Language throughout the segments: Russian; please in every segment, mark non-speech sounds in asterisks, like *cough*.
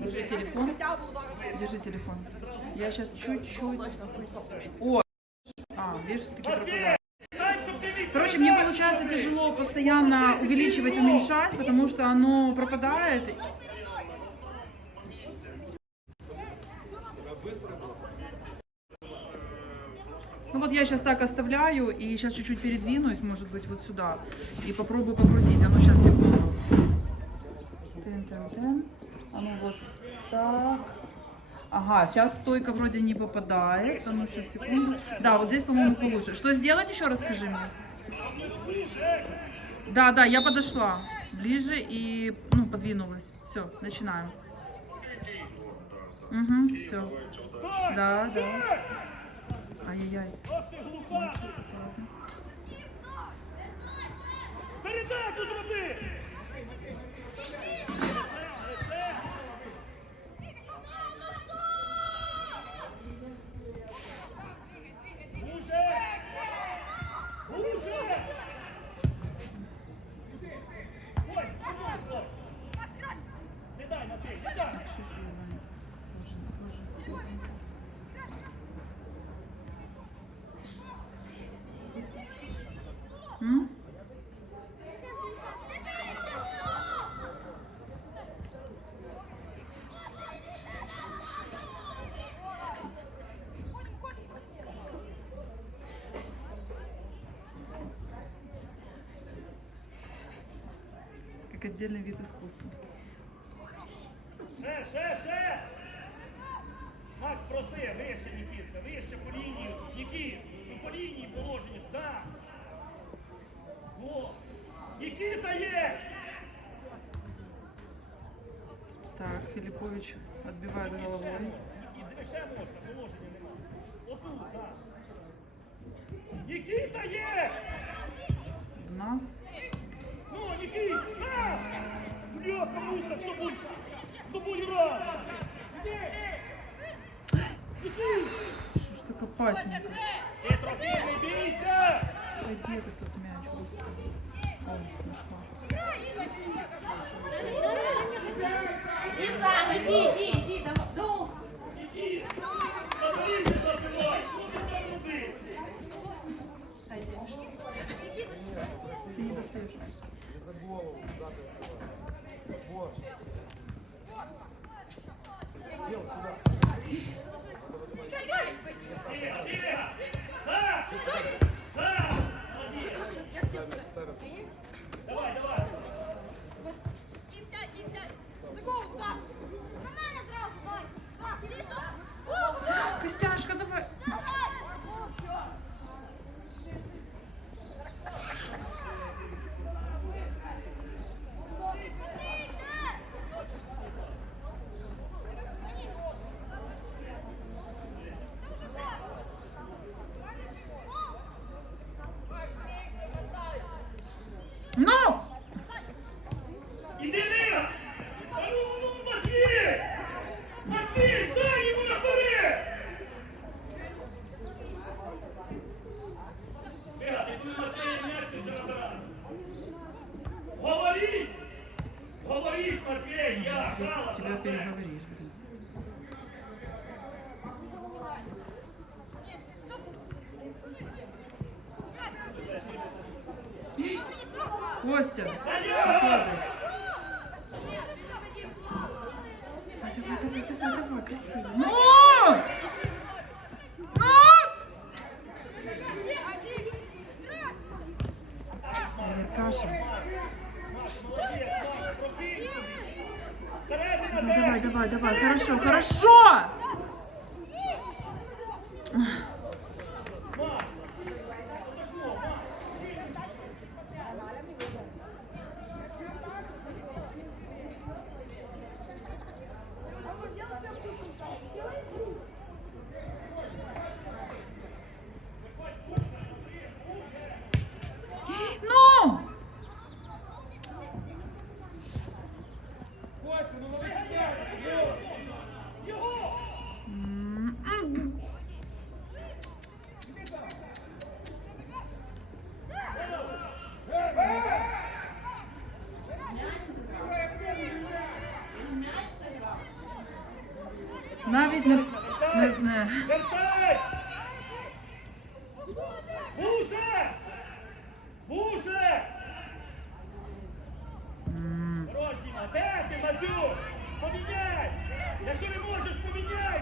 Держи телефон. Держи телефон. Я сейчас чуть-чуть... О! А, видишь, все-таки пропадает. Короче, мне получается тяжело постоянно увеличивать, уменьшать, потому что оно пропадает. Ну вот я сейчас так оставляю и сейчас чуть-чуть передвинусь, может быть, вот сюда. И попробую покрутить. Ну сейчас секунду. А ну вот так. Ага, сейчас стойка вроде не попадает. А ну сейчас секунду. Да, вот здесь, по-моему, получше. Что сделать еще, расскажи мне. Да, да, я подошла ближе и, ну, подвинулась. Все, начинаем. Угу, все. Да, да. Ай-яй-яй. Передачу зроби! Уже! Уже! Ой, хлоп! Не дай, Матвій, не дай! Що ж я занята? Боже, боже. М? Как отдельный вид искусства. Ще, ще, ще! Макс, проси, вище, Нікітка, вище по лінії. Нікіт, ну по лінії положення ж, так. Во! Нікіта є! Так, Филиппович отбивает Нікіт, ще головой. можна. Нікіт, диви, ще можна, положення нема. Отут, так. Нікіта є! В нас. Ну, Нікіт, сам! Бляха, муха, з тобою! З тобою раз! Нікіт! Что ж так опасненько? Ти трохи не бійся! Да где ты тут мяч, господи? О, нашла. Иди сам, иди, иди, Костя! Давай, давай, давай, давай, давай, красиво. Ну! Ну! Середина Ну, давай, давай, давай, хорошо, хорошо!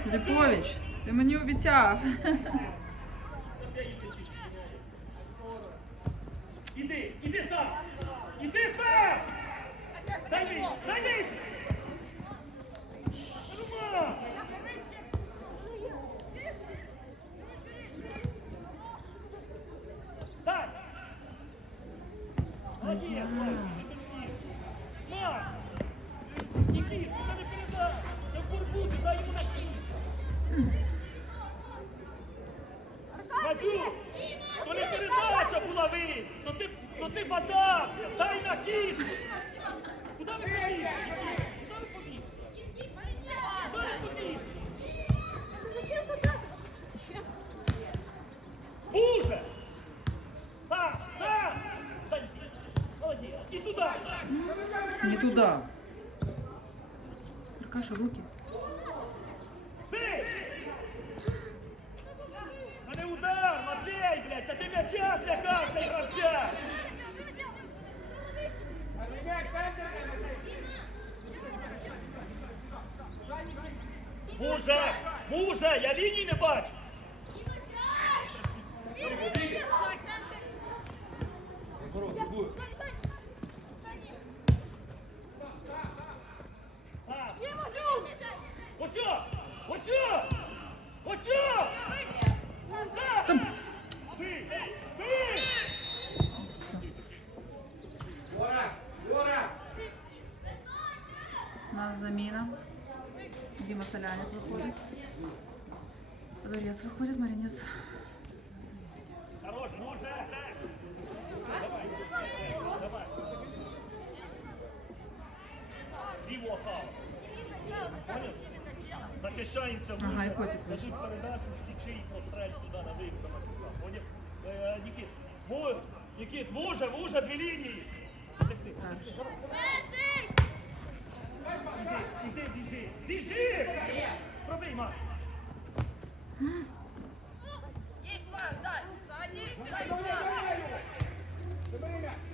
Філіпович, ти мені обіцяв. Дай Боже! Боже! Я лінії не бачу! Сам! Осьо! Осьо! Осьо! Там! Бий! Бий! У нас заміна. Дима Соляник виходить. Подорец виходить, Маринец. Хорош, може! Давай, давай. Лівого хава. Понял? Захищаємося вниз. Ага, і котик Дадуть передачу, втічи і прострель туди на вихід на Масюка. Поняв? Е, Нікіт, во, Нікіт, вуже, вуже, дві лінії. Іди, іди, біжи. Біжи! Пробий, Марк.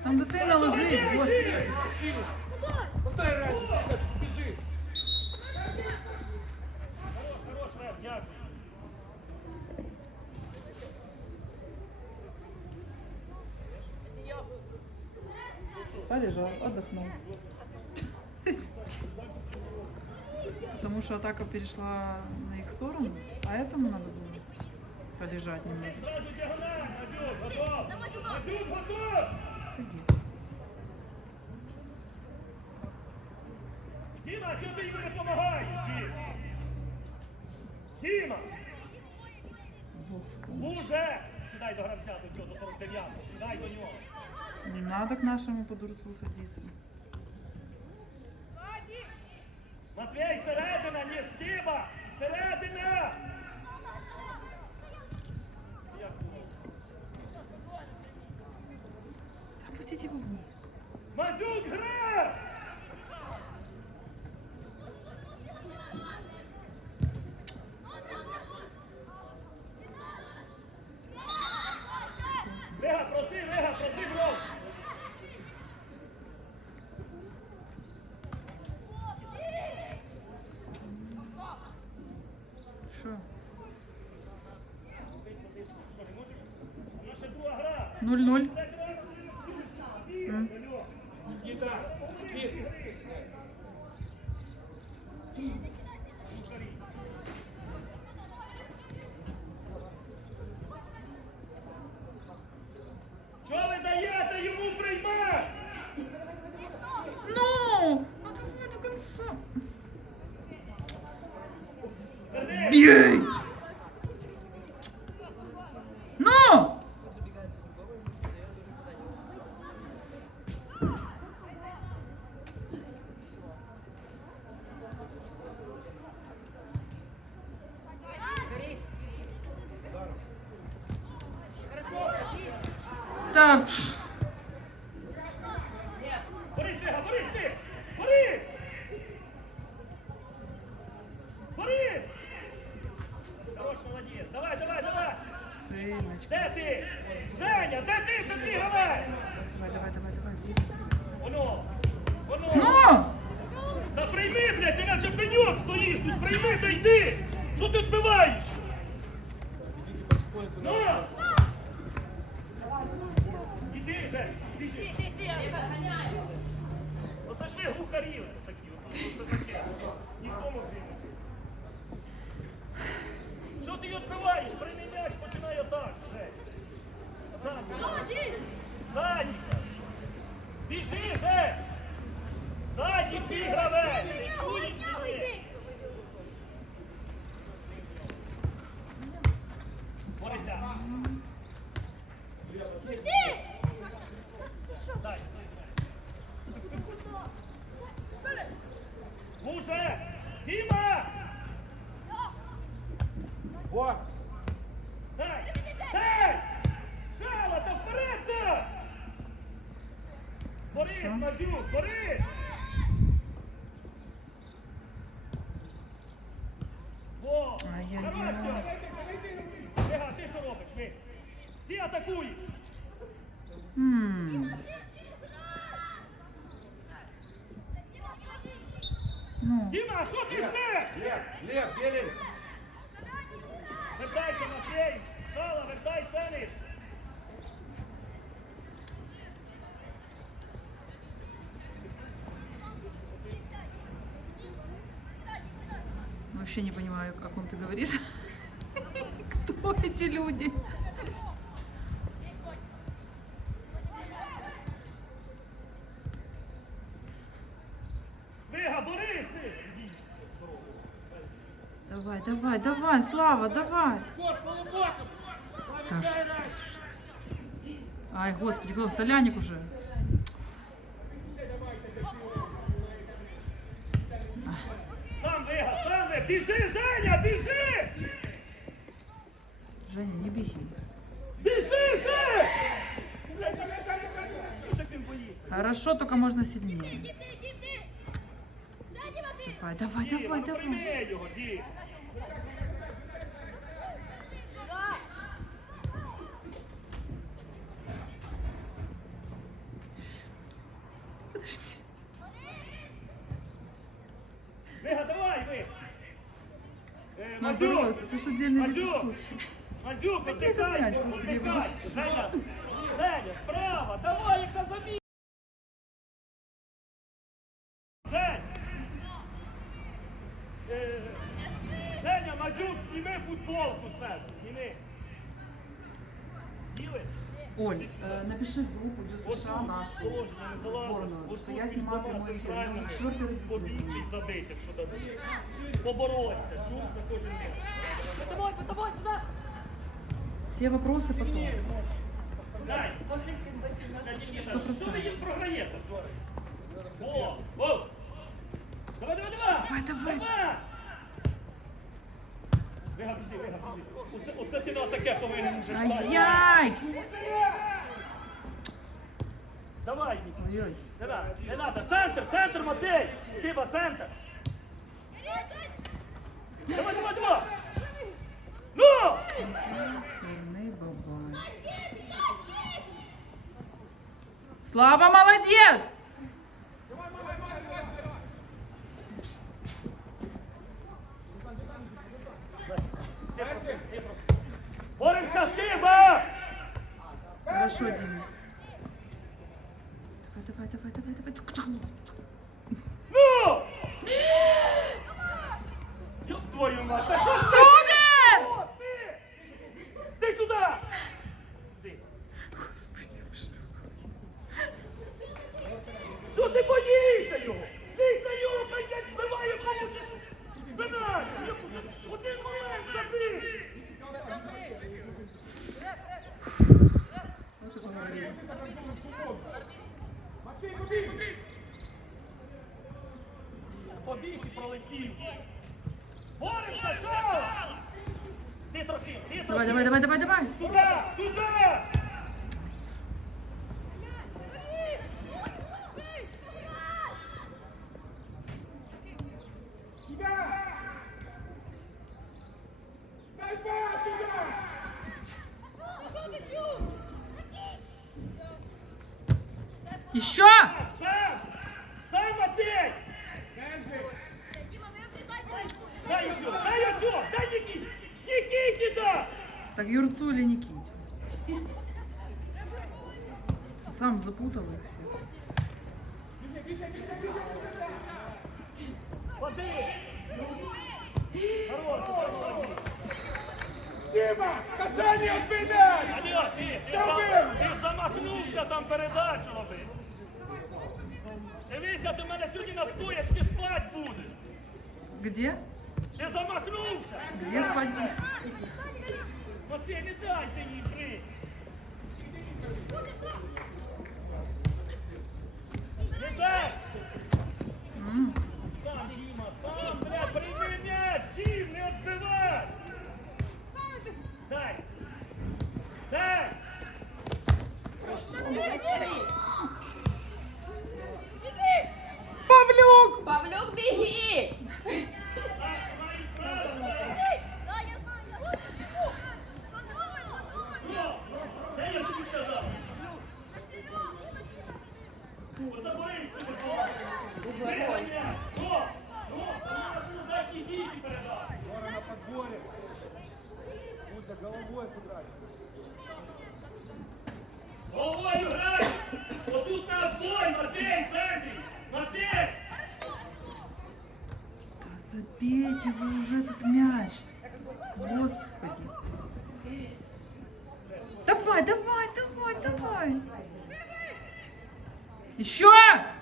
Там дитина лежить, господи. Хорош, хорош, Реб, дякую. Полежал, отдохнул. Потому что атака перешла на их сторону, а этому надо было полежать немного. Зразу діагональ, Мазюк, готов. Мазюк, готов. Иди. Діма, чого ти йому не допомагаєш, Дім? Діма, Бог в помощь. уже. Сідай до гравця, до цього, до 49-го. Сідай до нього. Не надо к нашему подурцу садиться. Матвей, 0-0. М. Никита, Никит, Що ви даєте йому приймати? Ну! Надо за до конца. Верни! Бей! Ну! Да, Оце ж ви глухарі, оце такі, оце таке. Нікому не. Що ти відбиваєш? Прийми м'яч, починай отак. Ззаді. Біжи, же! Ззаді твій гравець. Ти чуєш чи ні? Борис, Що? Мазюк, Борис! Во! Ай-яй-яй. Хорош, Тьом! Ега, ти що робиш? Ви? Всі атакують! М. Ну, Діма, що ти ждеш? Глеб, Глеб, Белин! Вертайся, Матвей! Шала, вертай ще нижче! Вообще не понимаю, о ком ты говоришь. *laughs* Кто эти люди? Давай, давай, давай, Слава, давай. Да ты? Ай, господи, кто соляник уже? Сам Вига, сам Вига! Біжи, Женя, біжи! Женя, не беги. Біжи, Женя! Що ж він боїться? Хорошо, только можно сильнее. Давай, давай, Діма, давай, ну давай. Е, Наоборот, это же отдельный вид Мазюк! искусства. Мазюк, Где этот отдихай, мяч, господи, отдихай! Женя, Женя, справа, давай, яка заміна! Жень! Е, Женя, Мазюк, зніми футболку з себе, зніми! Діли? Оль, э, напиши в группу Вот ДЮСШ тут нашу положення не залазить. сборную, Вот что тут я снимаю між двома прямой эфир. центральними Нужно четвертый родитель побігти і снимать. забити, якщо дадуть. Поборотися, чув за кожен м'яч. Все вопросы потом. Дай! После 18 Нікіта, Сто що ви їм процентов. програєте? О, о! Давай, давай, давай! Давай, давай. Давай! Вига, біжи, вига, біжи. Оце, оце ти на таке повинен вже ждати. Ай-яй! Давай. Ой-ой. Не надо, не надо. Центр, центр, Матвей! Стіба, центр! Давай, давай, давай! Ну! Бабай. Слава молодец! Боремся, Стіба! Хорошо, Дима. Давай, давай, давай, давай, давай. Ну! *gasps* Ёб твою мать! Еще! Сам! Сам, Матвей! Дай еще, дай еще, дай Никите! Никите да! Так Юрцу или Никите? Сам запутал их всех. Воды! Хорош. Дима, касание отменяй! Алло, ти, замахнувся там передачу робити. Дивися, ти мене сьогодні на стоячки спать будеш. Где? Ти замахнувся. Где спать будешь? Матвій, не дайте їй три. Не дай! М, Сам, Діма, сам, бля, прийми м'яч, Дім, не відбивай! Дай! Дай! Павлюк! Pablo Vigil. Еще! Сам,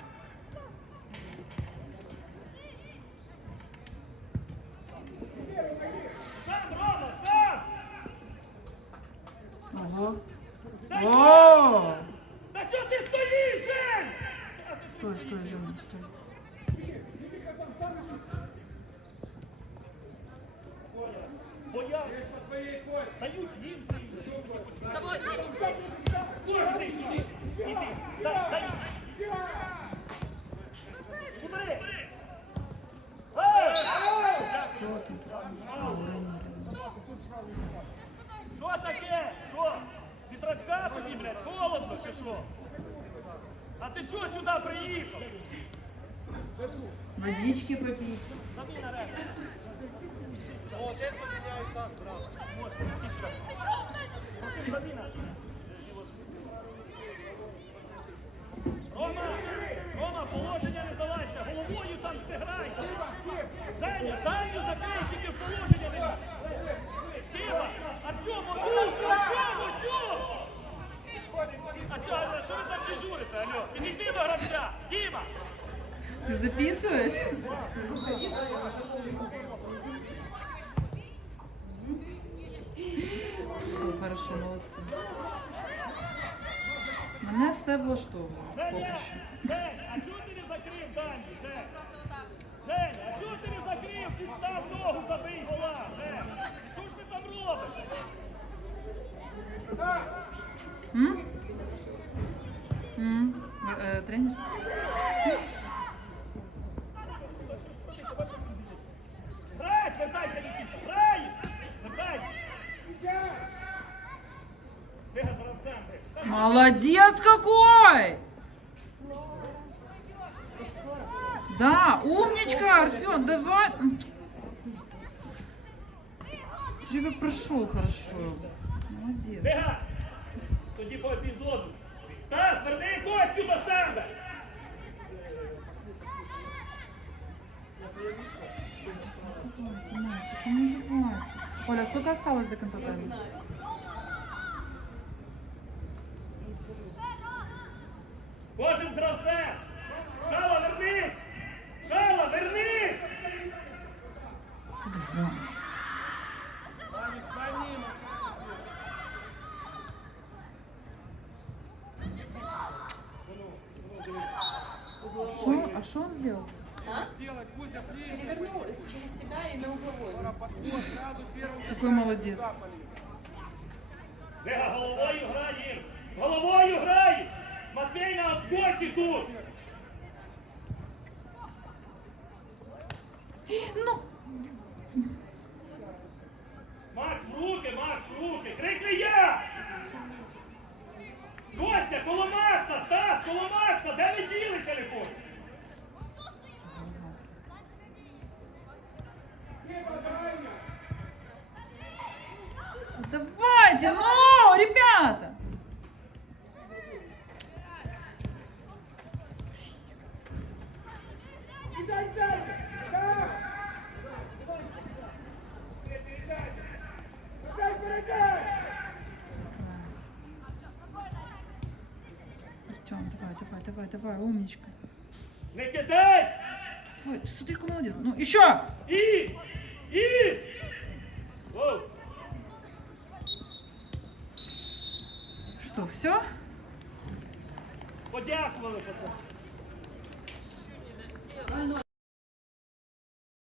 Водички попить. Забій нарешті. Вот это меняет так, брат. Можеш, іди сюди. Ты записываешь? Фу, хорошо, молодцы. Мене все влаштовує. Поки Женя! що. Жень, а чого ти не закрив дальню, Жень? Жень, а чого ти не закрив? Підстав ногу, забий гола, Жень! Що ж ви там робите? М? М? Э, тренер? Молодец какой! Да, умничка, Артем, давай. Серега прошел хорошо. Молодец. Бега! Тоді по епізоду. Стас, верни Костю до себе! Давайте, мальчики, ну давайте. Оля, сколько осталось до конца тайма? Кожен з гравцем! Шала, вернись! Шала, вернись! Ты знаешь. Ваник, за ним. Что? А что он сделал? А? Перевернулась через себя и на угловой. Какой молодец. Дега, головою грай їм! Головою грай! Матвей на отскоці тут! Ну... Макс, в руки, Макс, в руки! Крикни я! Костя, коло Макса, Стас, коло Макса! Де ви ділися, Лікон? Давайте, ну, ребята! Артем, давай, давай, давай, давай, умничка. Не кидайся! Смотри, как молодец. Ну, еще! И!